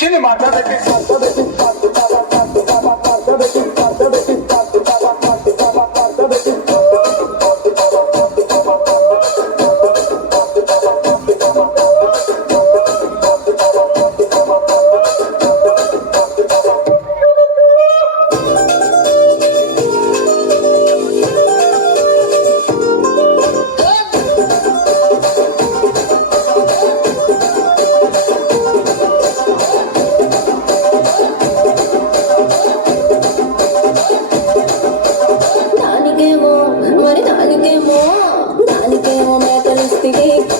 వచ్చింది మాట్లాడేది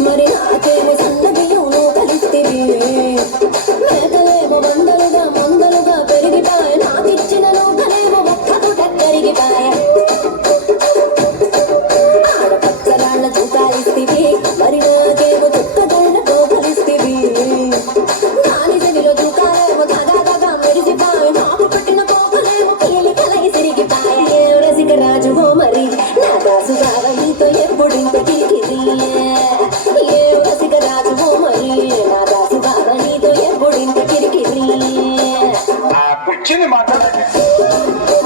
మరి నాకేమో సన్న బియ్యంలో కలిస్తేవి మేకలేమో మందలుగా పెరిగిపాయ నాకిచ్చిన నూకలేమో మొక్కకు టక్కరిగిపాయ ఆడపచ్చరాళ్ళ చూకాలిస్తేవి మరి నాకేమో చుక్కగళ్ళతో కలిస్తేవి నాని చెవిలో చూకాలేమో తగాదగా మెరిసిపాయ నాకు పెట్టిన కోకలేమో పీలి కలగి సిరిగిపాయ ఏ రసిక రాజువో మరి నా దాసు బాగా నీతో ఎప్పుడింత కిరికిరి వచ్చింది మాట్లాడేది